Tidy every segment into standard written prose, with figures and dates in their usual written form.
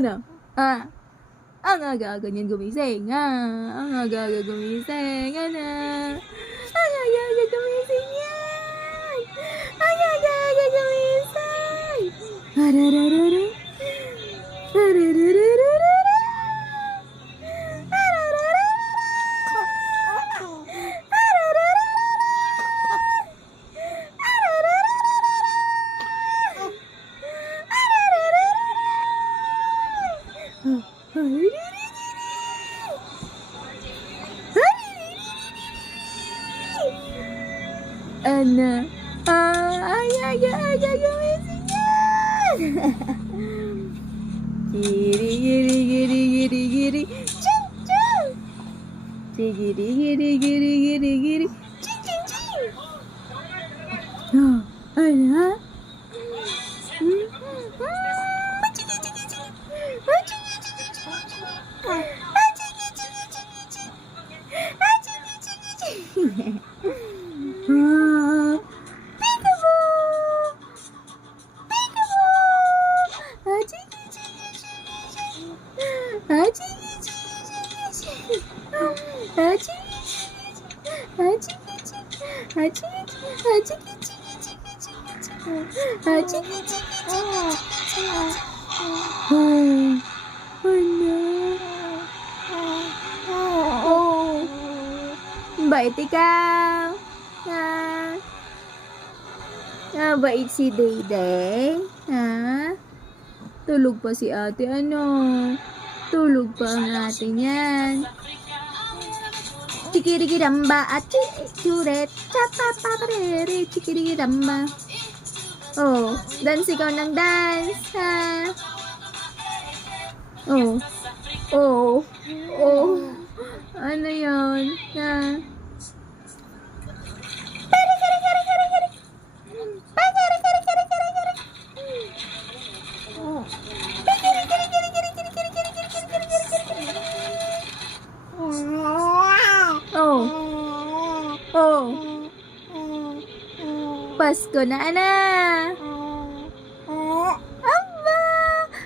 Ano? Ang aga-aga niyan gumising. Ang aga-aga gumising. Ano? Ang aga-aga gumising yan. Ang aga-aga gumising. Arararara. Arararara. Ano? Ay, gumising yan! Giri, giri, giri, giri, giri, ching, ching! Giri, giri, giri, giri, giri, ching, ching, ching! Ano? Bait ikaw. Bait si Dayday. Tulog pa si ate, ano? Tulog pa ang ate niyan. Chikirigiramba at churet. Chapapaparere. Chikirigiramba. Oh, dance ikaw ng dance, ha? Oh. Ano yun? Pasko na, ana. Aba!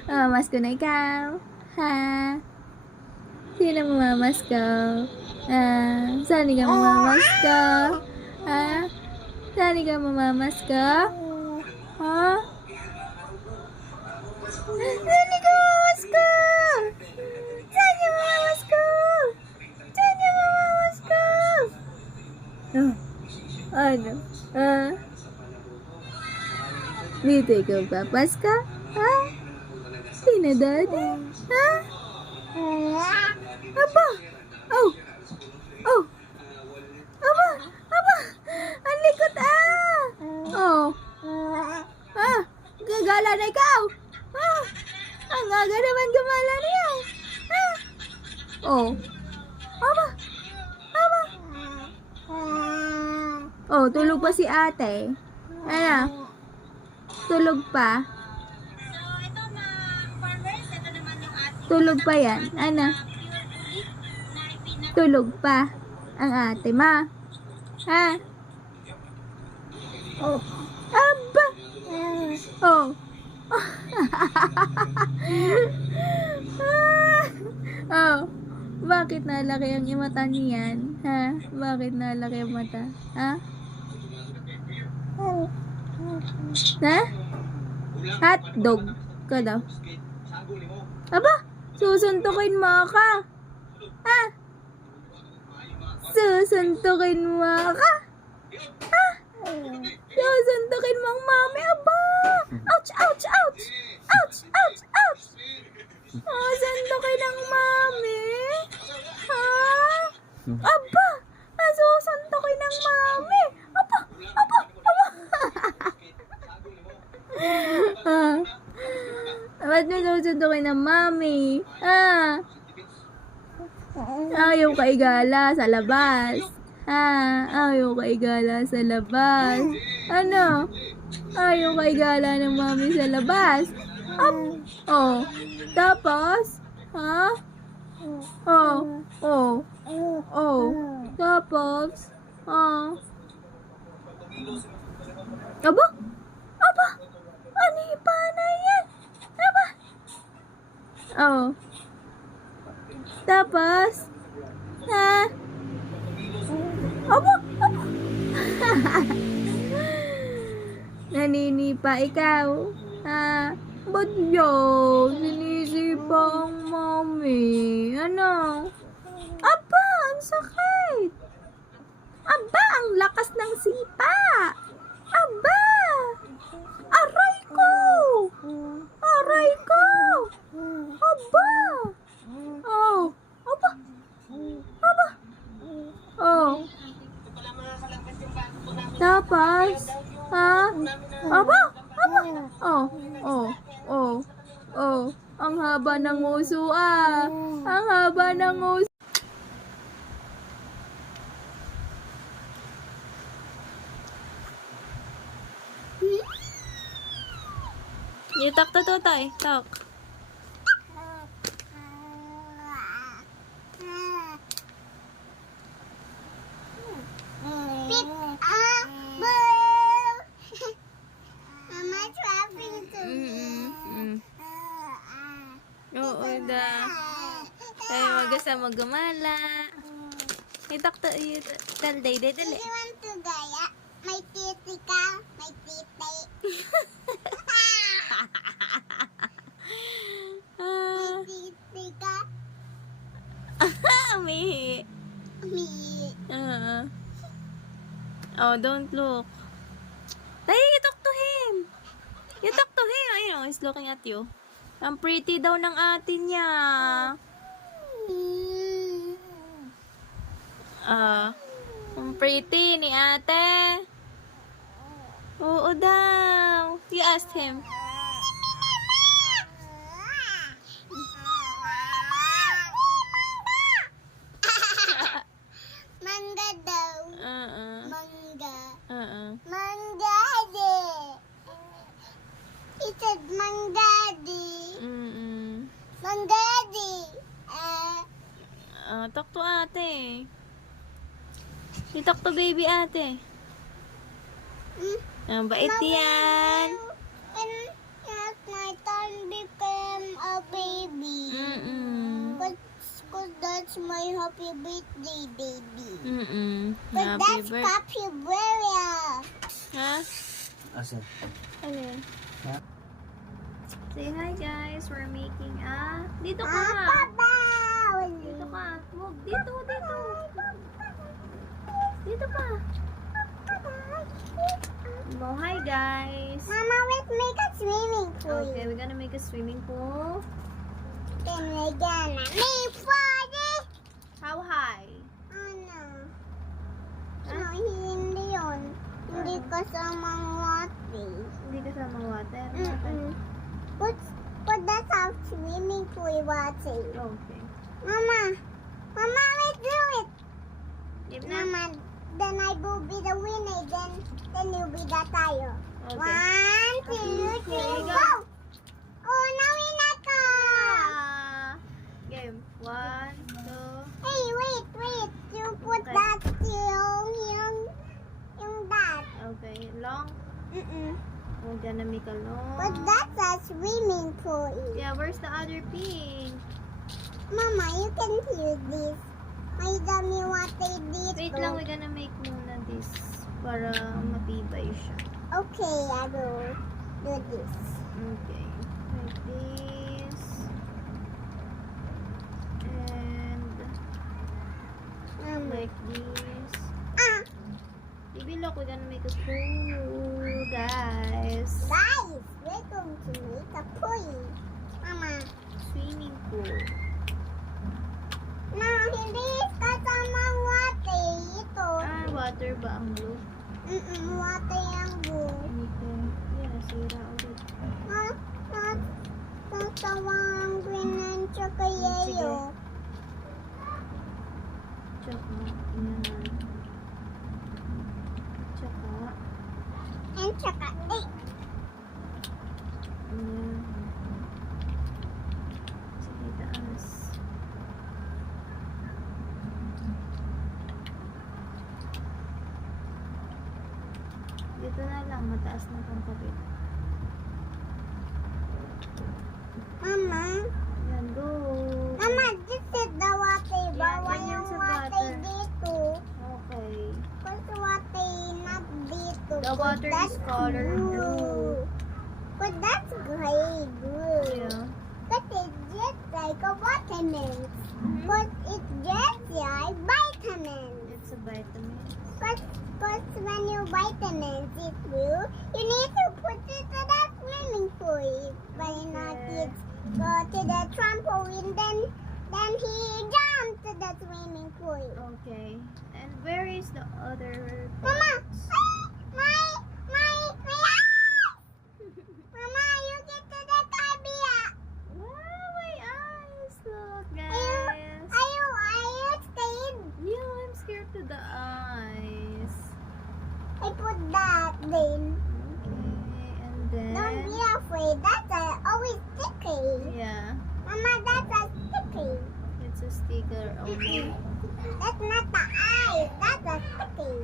Mamasko na ikaw. Ha? Sino mamamasko? Saan ka mamamasko? Saan ka mamamasko? Ha? Saan ka mamamasko? Saan ka mamamasko? Saan ka mamamasko? Ano? Dito ikaw papasko? Ha? Sino daddy? Ha? Aba! Aba! Ang likot, gagala na ikaw! Ang aga naman gumala niya! Aba! Tulog pa si ate. Ano? Tulog pa? Tulog pa yan? Ano? Tulog pa ang ate ma? Ha? Aba! Bakit nalaki ang mata niyan? Ha? Bakit nalaki ang mata? Ha? Ha? Hotdog ka daw? Aba! Susuntukin mo ka! Ha? Susuntukin mo ka? Ha? Susuntukin mo ang mami! Aba! Ouch! Ouch! Ouch! Ouch! Ouch! Ouch! Susuntukin ang mami! Ha? Aba! Susuntukin ang mami! Aba! Aba! Aba! Ba't mo susuntukin ng mami? Ayaw ka igala sa labas. Ayaw ka igala sa labas. Ano? Ayaw ka igala ng mami sa labas. Tapos? Ha? Tapos? Aba? Aba? Ano pa na yan? Aba? Oh. Tapos, ha? Aba! Naninipa ikaw. Ha? Ba't yun? Sinisipa ang mami. Ano? Aba! Ang sakit! Aba! Ang lakas ng sipa! Aba! Aray ko! Aray ko! Aba! Oh! Aba! Aba! Oh! Tapos, ha? Aba! Aba! Oh! Oh! Oh! Oh! Ang haba ng uso ah! Ang haba ng uso! Talk to Totoy. Talk. Pick up ball. Mama traveling to Oo da. Tayo magkasama gumala. Talk to tell day dali. Do you want to gaya? May titi ka? May titi. May titi ka? Umihi. Me. Oh, don't look. Tayo, you talk to him. You talk to him. Ayun, oh, he's looking at you. Ang pretty daw ng ate niya. Ang pretty ni ate. Oo daw. You asked him. Mangga daw. Uh-uh. Mangga. Uh-uh. Mangga di. He said mangga di. Mm-mm. Mangga di. Talk to ate. You talk to baby ate. Ang bait yan. And yes, my son became a baby. Mm-mm. Cause that's my happy birthday, baby. Mm-mm. But that's February. Ha? Asa? Ano yun? Ha? Say hi guys, we're making a... Dito ka! Papa! Dito ka! Move! Dito! Dito! Dito ka! Oh, hi guys! Mama, let's make a swimming pool. Okay, we're gonna make a swimming pool. Then we're gonna make it. How high? Ano? No, hindi yun. Hindi kasamang water. Hindi kasama water. Put that out swimming pool water. Okay. Mama, let's do it. Game na? Mama, then I will be the winner. Then you'll be the tayo. Okay. 1, 2, 3, Here we go. go! Oh, nawin ako! Game. 1, 2... Hey, wait. You put Okay. that yung that. Okay. Long? We're gonna make a long... But that's a swimming pool. Yeah, where's the other pink? Mama, you can use this. May dami water dito. Wait lang, we're gonna make muna this para matibay siya. Okay, I will do this. Okay. Like this. And Mama. like this. Ah, Look, we're gonna make a pool, guys. guys, we're going to make a pool. Mama, Swimming pool. na hindi kasamang water ito. Water ba ang blue? Water yung blue. Yeah, nasira ulit. Tatawang green and tsaka yellow. Tsaka, yan. Tsaka, And tsaka, yan. Sige, taas. Dito na lang, mataas na pang kapit. Mama, Yan. water is color blue. But that's gray blue. Yeah. But it's just like a vitamin. Mhm. But it's just like vitamins. It's a vitamin. But when you vitamins is blue, you need to put it to the swimming pool. But not kids go to the trampoline, then he jumped to the swimming pool. Okay. And where is the other Mama, parts? my Mama, you get to the cabia. Wow, my eyes! Look, Are guys. you scared? Yeah, I'm scared to the eyes. I put that then. Okay, and Don't be then... afraid. That's always sticky. Yeah, Mama, that's a sticky. it's a sticker only. That's not the eye. That's a sticky.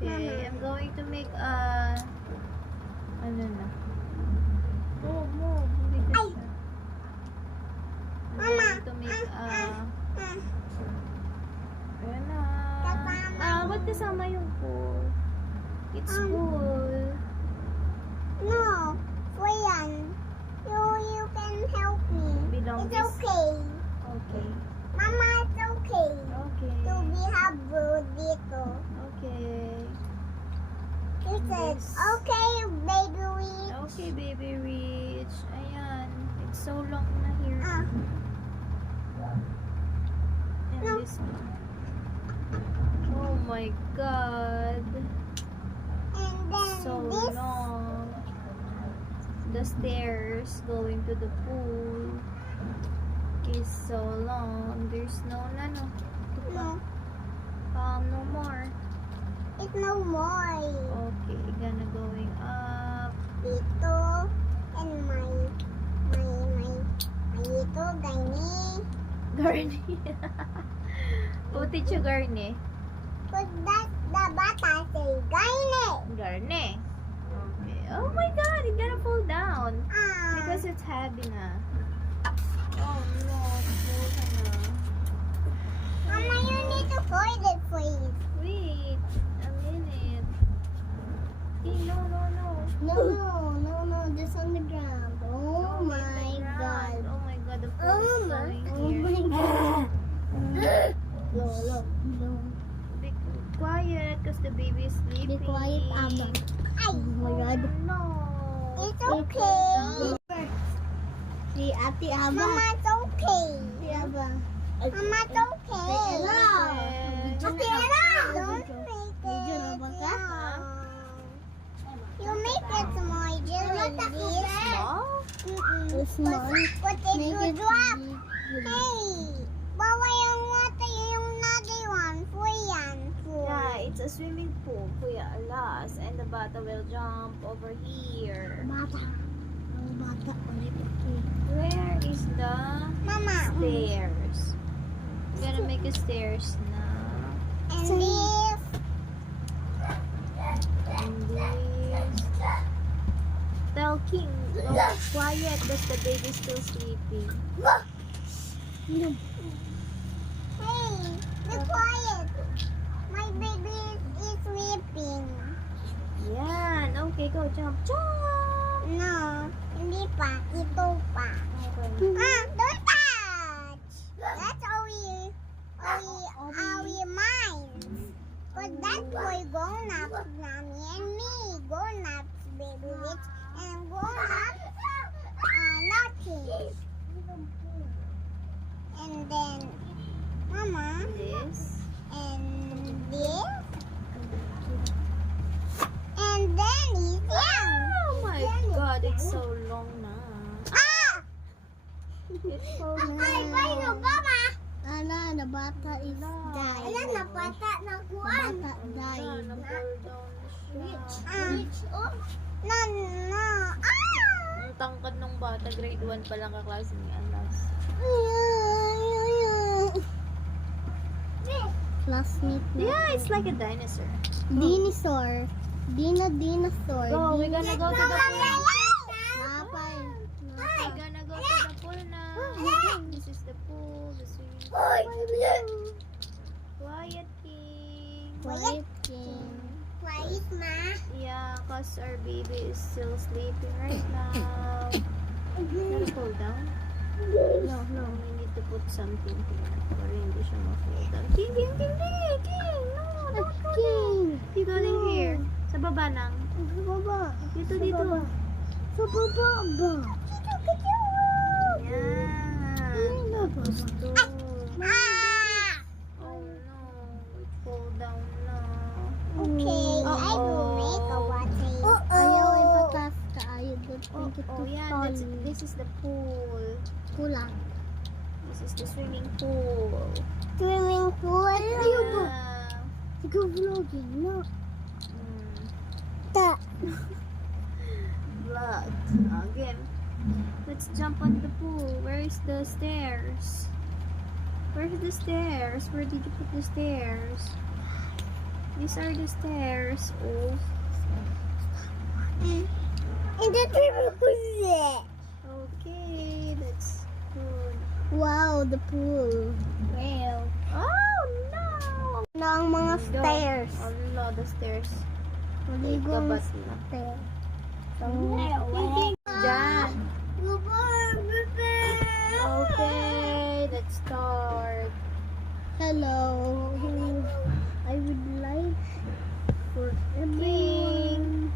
Okay, I'm going to make a... Ano na? Move. Hindi ko Ay! siya. I'm Mama, going to make a... Ayan na. Kasama Ba't kasama yung pool? It's Um, pool. No, for yan. You can help me. Belong It's this- okay. Okay. Mama, it's okay. Okay. To be have blue dito. Okay. He said, Yes. okay, baby, we. Okay, baby Rich. Ayan. It's so long na here. And No. this one. Oh my God. And then So this. long. The stairs going to the pool is so long. There's no No, no more. it's no more. Okay, gonna going up. Dito. And my dito, gani. Garni. Puti siya Garni. But that's the bata say, gani. Garni. Okay. Oh my God, it's gonna fall down. Because Ah, it's heavy na. Oh no, it's full na. Mama, you need to hold it, please. Wait, a minute. Hey, no. No, just on the ground. Oh my God. Oh my God, the pool Oh is my, going here. No. Be quiet, because the baby is sleeping. Be quiet, Abba. Ay, Oh no. it's okay. Si Ate Aba. Mama, it's okay. Si Aba. Mama, it's okay. Okay. Don't make Video na it ba ka? long. You make it small, jelly this. Small? Small. But it Make will it drop. big. Hey, bawa yung natin yung another one for yan. Yeah, it's a swimming pool, Kuya Alas. And the bata will jump over here. Bata. Ang bata. Where is the Mama, stairs? I'm gonna make a stairs now. and this. And this. Tell King, oh, quiet, because the baby's still sleeping. Hey, be quiet. My baby is sleeping. Yan. Okay, go. Jump. Jump! No, hindi pa. Ito pa. Okay. Don't touch. That's our minds. But that's for grown-ups, Mommy and me. Grown-ups, baby rich, and grown-ups, nothing. And then, Mama, This. and this, and then it's young. Oh my God, it's so long na. Ah! It's so long. Ay, paano, Mama? Ala, the bata is Alam, died. napata na kuwan. Bata died. Nag-fall down siya. Oh. No. Ah! Ang tangkad ng bata, grade 1 pa lang kaklase ni Alas. Classmate na. Yeah, it's like a dinosaur. Dinosaur. Dinosaur. Go, we're gonna go to the pool. Napay. We're gonna go to the pool now. This is the pool, the swimming pool. Quiet, King. Quiet king. Quiet. eat, Ma. Yeah, cause our baby is still sleeping right now. Can you fall down? No, we need to put something here para hindi siya ma-fall down. King! No, don't go down. You go in here. Sa baba lang. Sa baba. Dito. Sa baba ba? Yeah. Tapos to. Ah! Oh no, it fall down na. Okay, I will make a water. Ayaw ipatas ka. Ayaw doon. Oh, oh yeah, this is the pool. Kulang. This is the swimming pool. Swimming pool. Ayaw ba? Yeah. Ikaw vlogging, no? Mm. Ta. Blood. Again. Let's jump on the pool. Where is the stairs? Where's the stairs? Where did you put the stairs? These are the stairs. Oh. In the swimming pool. Okay, that's good. Wow, the pool. Well. Oh no! Na ang mga stairs. Oh no, the stairs. Maligong Gabat na. stairs. Diyan. Okay, let's start. Hello. I would like for everyone.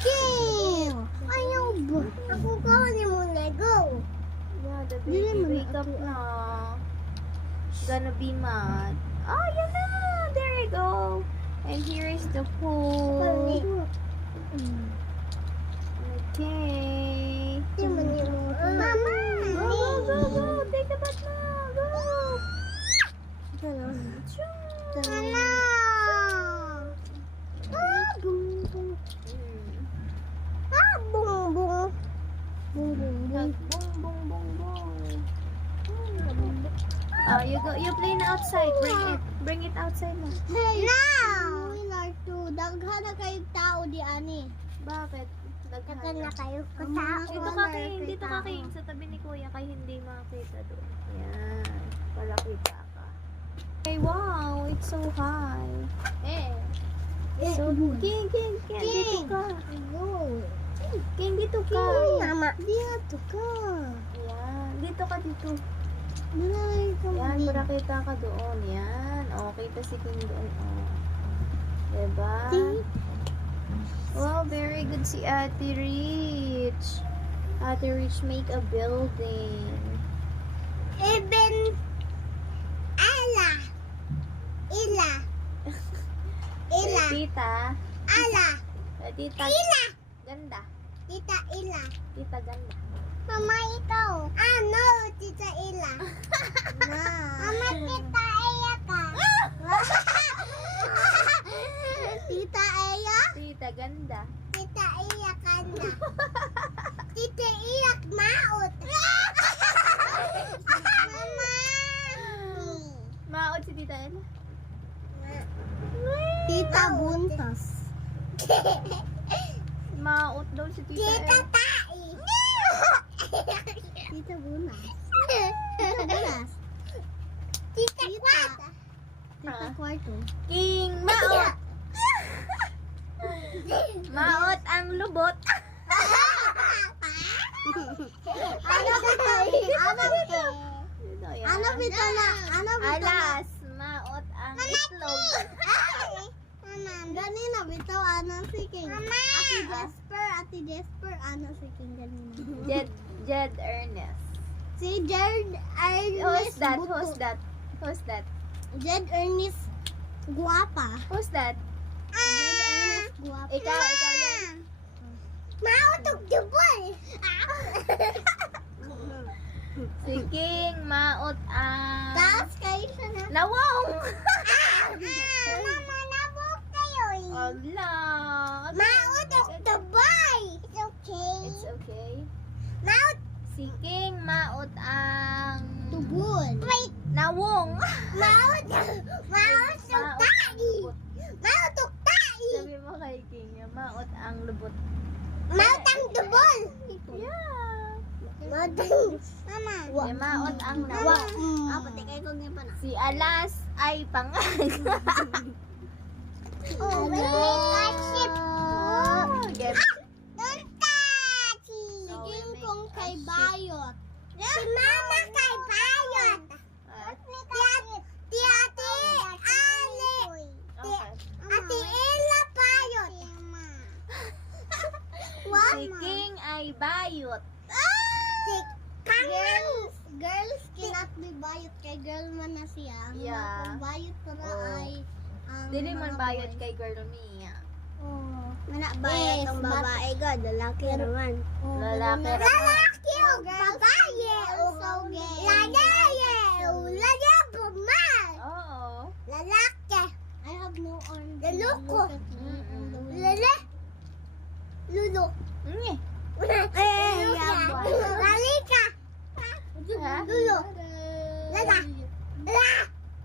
King! Ayaw ba? Ako gawin mo na. Go! Yeah, the Dili baby mo na wake up na. Gonna be mad. Oh, yun na! There you go. And here is the pool. Okay. Mama! Go. Take a bath na. Go. Ano? Ah, bung bung. Ah, bung bung. Boom, boom, boom. You play na outside. Bring it outside mo. Hey, No! Winner 2. Daghan na kayong tao di ani. Bakit? Tagal na kayo Dito Dito ka, King. Dito ka, King. Sa tabi ni Kuya, kay hindi makita doon. Yan. Para kita ka. Hey, wow. It's so high. So, King. Dito ka. Go. King, dito ka. Mama. Dito ka. Yan. Dito ka, dito. Nalay ka Yan, para kita ka doon. Yan. O, kita si King doon. O. Diba? Wow, very good si Ate Rich. Ate Rich make a building. Even Ila. Tita. Ala. Tita. Ila. Ganda. Tita Ila. Tita ganda. Mama, ikaw. Ah, no, Tita Ila. Mama, Tita Eya ka. Tita Eya? Tita ganda. Tita Eya ka na. Tita Eya maot. Mama. Maot si Tita Ella. Tita Buntas. Maot daw si Tita Tita Ella. Tai. Tita Bunas. Tita Kwata. Tita Kwarto. King Maot. Maot ang lubot. Ano pito na? Ano pito na? Alas, maot ang itlog. Ganina bitaw ano si King. Mama. Ate Jasper, ano si King ganina. Jed Ernest. Si Jed Who's Ernest. that? Buto. Who's that? Jed Ernest guwapa. Who's that? Jed Ernest guwapa. Ikaw yan. Mautog dubol. Si King Maot ang Tapos kayo siya na. lawong. Mama, nabok kayo eh. Ala. Mautog dubol. It's okay. It's okay. Maut. Si King Maot ang Tubol. Wait. nawong. Maut. Mautog tai. Mautog tai. Sabi mo kay King, Maot ang lubot. Mautang dubol. Yeah. Mautang. Mama. Si Maot ang nawong. Pati kayo kong pa na. Si Alas ay pangag. Oh, wait. Si Mama kay Bayot. At, Ti Ate Ale. okay. Ate Ella Bayot. Si King ay bayot. Si Kang. Girls cannot be bayot kay girl man na siya. Ang Yeah. mga bayot para Oh. ay ang Dili man mga bayot boys. kay girl Mia. Oh. Mana bayot ang babae ka, lalaki naman. Oh, Lalaki ganun na. ra. Lalaki o Girls babae. also gay. Lalaki pumal. Oo. Lalaki. I have no arm. Luluko. Look at me. Mm-mm. Lele. Lulok. Mm. Lalika. Ha? Lulok. Lala. La.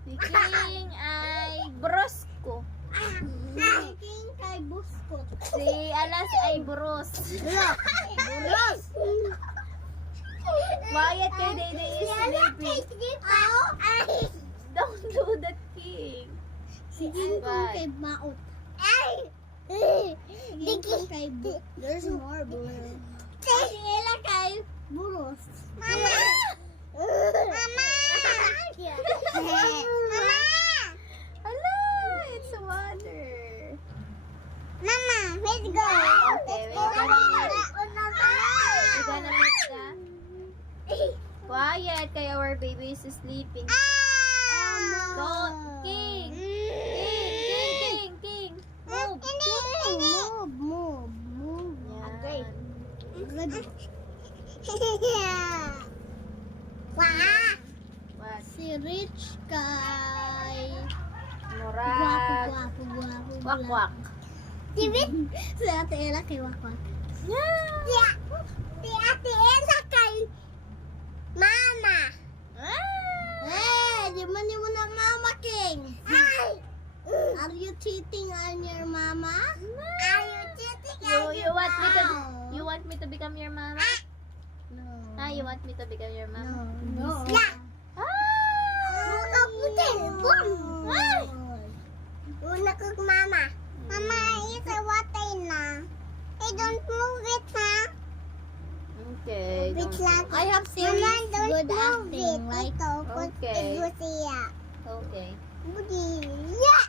Si King ay brosko. King kay Buskot. Si Alas ay bros. Bulos. Quiet kay Dede is sleeping. Ay. Don't do that, King. Si King Kong Bye. kay Maot. Ay. King Kong kay There's more bro. Si Ella kay Buros. Mama. Mama. Mama. Hala, it's water. Mama, let's go. Okay, we're gonna make the quiet kay our baby is sleeping. Don't, King. King. Move. Move. Yan. Good. Wah. What? Si Rich kay Murag. Guwapo. Wak. Si Ate Ella kay Wakwak. Yeah. Si Ate Elsa kay Mama. Hey, di man mo na Mama King. Ay. Are you cheating on your mama? Are you cheating on You your want me to become your mama? No. You want me to become your mama? No. Yeah. Ah! Makaputin. Boom. Ay. Una kag Mama. Mama, it's a water na. Hey, don't move it, ha? Okay. Wait lang. I have serious Mama, don't good move acting. it. Like, Ito, put Okay. it siya. Okay. Budi. Yeah.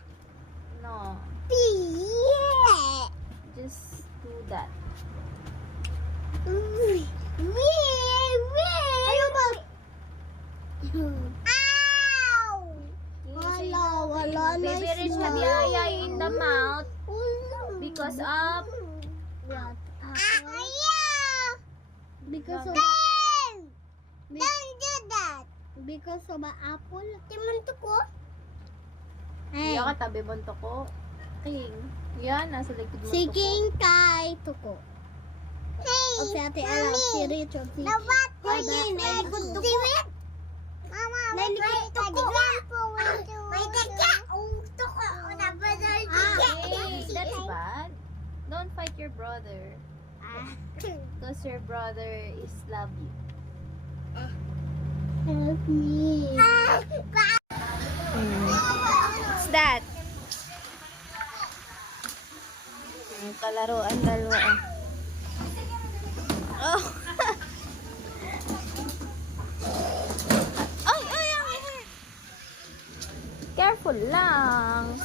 No. Yeah. Just do that. Ayaw ba? Ow! wala na Baby Rich siya. have yayay in the mouth because of What? Ayaw! Because of Don't do that. because of an apple. Timan to ko. Hey, Iya ka tabi bonto ko. King. Yan, nasa likod mo. si King kay Tuko. Hey, O si Ate Ella, si Rich, o si... the water Ay, is nalikod to ko. Siwit. Mama, Nalikod to ko. May taka. To ko. Hey, that's bad. Don't fight your brother. Because your brother is love you. Help me. What's that? Ang kalaruan dalawa. Oh. Ay. Careful lang.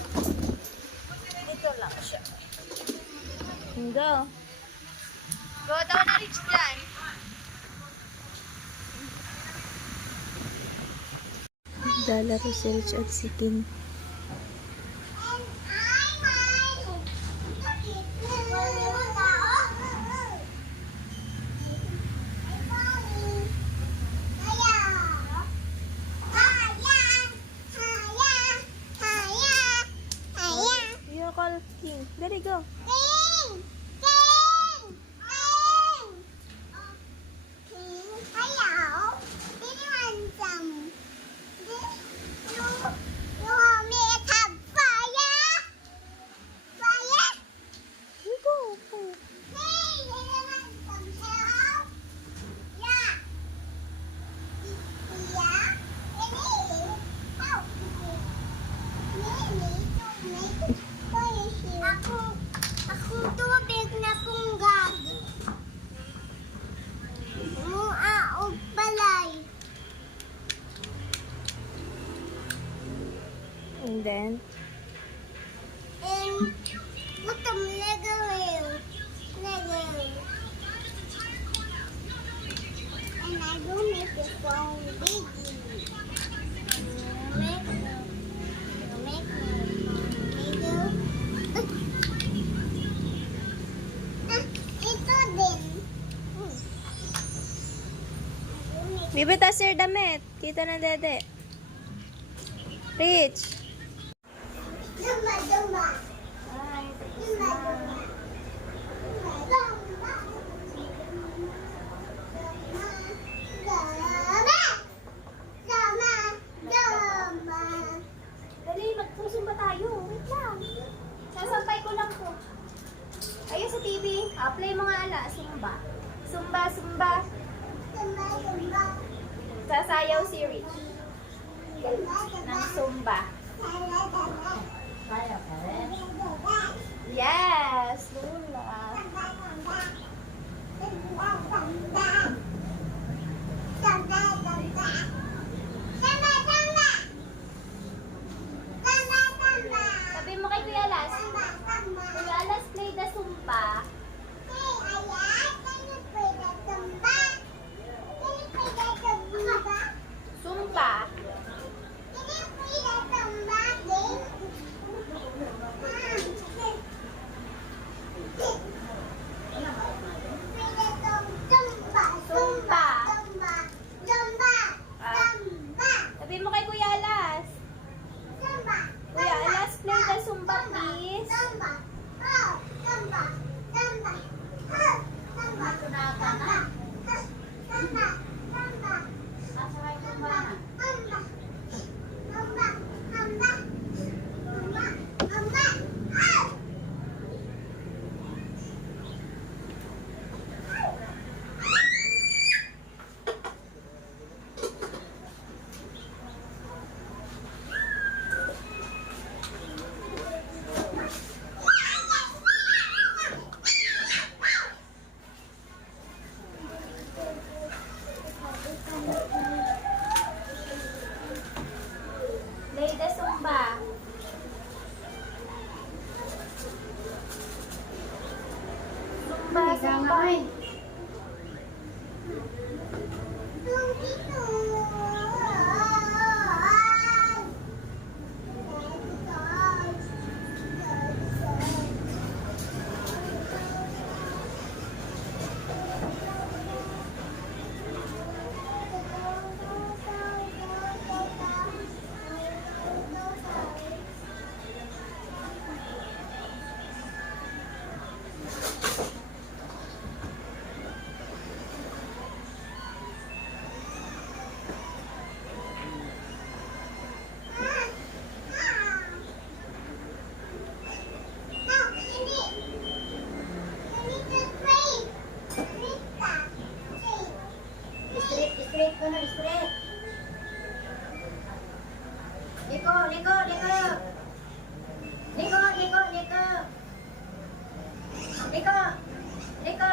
Dito lang siya. Go. Go daw na Rich dyan. Naglalaro si Rich at si King. You call King. There you go. You go. then? And put some Lego here. Lego. And I will make the phone biggie. Make Lego. Ito din. Bibi, taas your damit. Kita na dede. Rich. Zumba, zumba. Ay, Zumba, zumba. Zumba. Zumba. Zumba. dali, magsusumba tayo. Wait lang. Sasampay ko lang po. Ayun sa TV. Play mga ala. Zumba. Zumba, zumba. Zumba, zumba. Sasayaw si Rich. Zumba, Ng Zumba. zumba. Yes! Lula. Sabi mo kay Kuya Alas. Kuya Alas, play the Zumba. Zumba. Sabi mo kay Kuya Alas. Kuya Alas, play the Zumba, please. Play the Zumba. Zumba, Zumba. Straight ko na, straight. Liko, liko, liko. Liko, liko, liko. Liko, liko.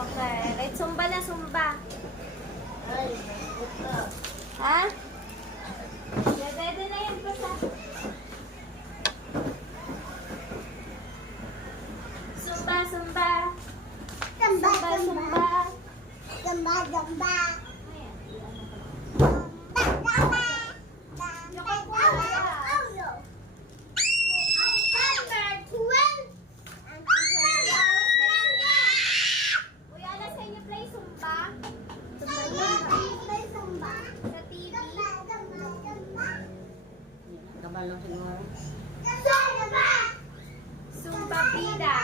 Okay, let's Zumba na Zumba. Ay, ito. Ha? Pwede na yan pa sa... Zumba, Zumba. Zumba, Zumba. Kuya Alas, can you play Zumba? Sa TV? Kabalo siguro. Zumba Pida.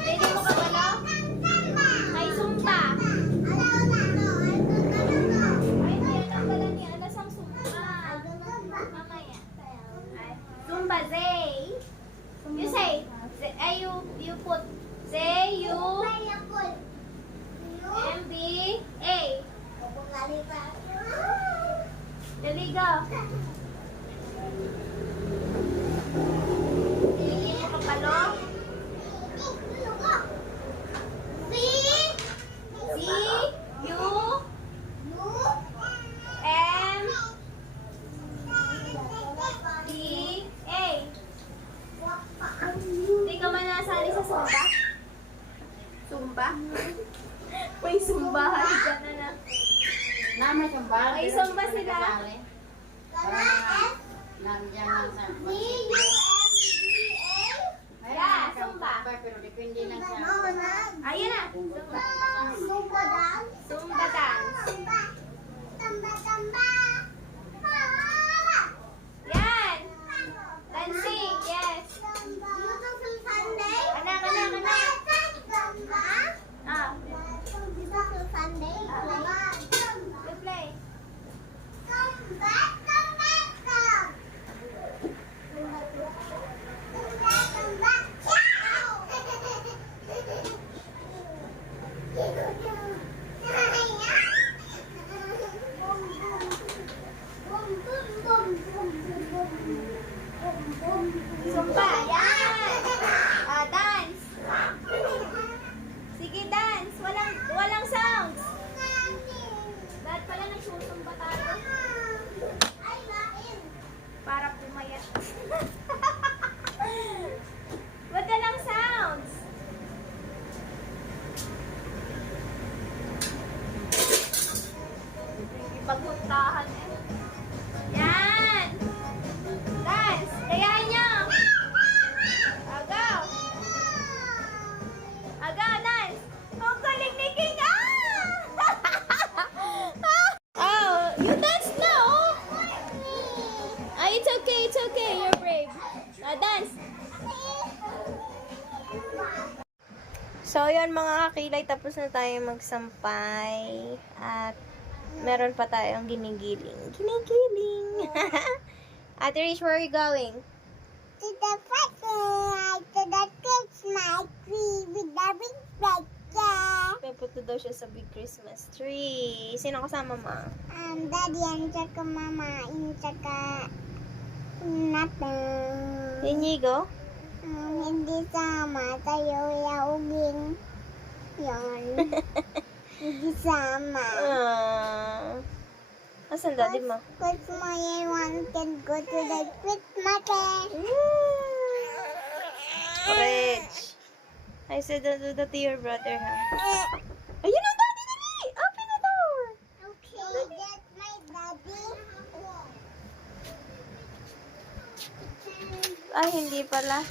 Pwede mo kabalo? May Zumba. Ay, hindi alam pala ni Alas ang Zumba. Mamaya. Ay, Zumba, Zay. You say, you put Z-U-M-B-A. Dali go. Hindi mo kabalo? Z-U May sumbahan ka na na. Naman yung bar. May sumba sila. Nandiyan lang sa... Yeah, sumba. Pero depende lang sa... Ayun na. Kung gusto Zumba. mo kasama. Zumba dance. Yan. Dancing, yes. Anak. Ah, good play. Zumba, yan. Ah, dance. Sige, dance. Walang sounds. Dahil pala nagsusumba tayo. Para pumayat. Ba't walang sounds? Pagpuntahan eh. Yan! Dance! Kayaan nyo! Agaw! Agaw, dance! Ang galing ni King! Oh, you dance now! Ah, it's okay, you're brave. Dance! So, yun mga kakilay, tapos na tayo magsampay. At meron pa tayong ginigiling. Ginigiling! Ate Rish, where are you going? To the factory, to the Christmas tree with the big picture. Pupunta daw siya sa big Christmas tree. Sino kasama mo? Daddy and tsaka mama, and tsaka nothing. Inigo? Hindi sama tayo yaugin. Yon. Hindi sama. Asan daddy mo? Because my one can go to the Christmas tree. Rich. I said don't do that to your brother, ha? Ayun ang daddy dali! Open the door! Okay, that's my daddy. Ay, hindi pala.